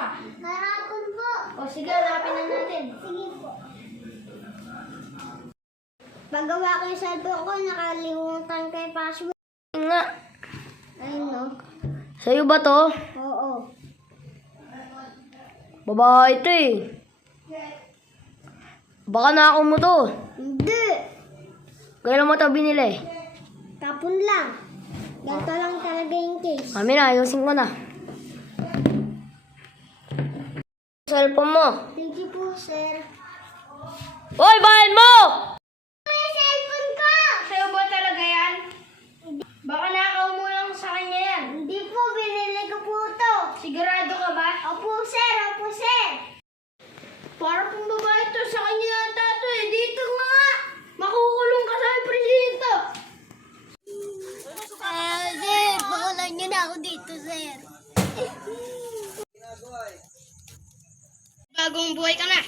pa? Kahapon po. O sige, hanapin na natin. Sige po. Paggawa ko yung cellphone ko, nakalimutan kay password. Nga. Ayun no? Sa'yo ba to? Oo. Babae ito eh. Baka nako mo to. Hindi. Kailan mo ito binili? Tapon lang. Ganito lang talaga yung case. Mami na, ayusin ko na. Cellphone mo. Thank you po, sir. Hoy, bayan mo! Yung cellphone ko! Sa'yo ba talaga yan? Baka nakaw mo lang sa kanya yan. Hindi po, binili ko po ito. Sigurado ka ba? Opo, sir. Opo, sir. Para pong babae to, sa kanya yata to eh. Dito nga! Makukulong ka sa presinto. Sir, pakulan niyo na ako dito, sir. Bagong buhay ka na.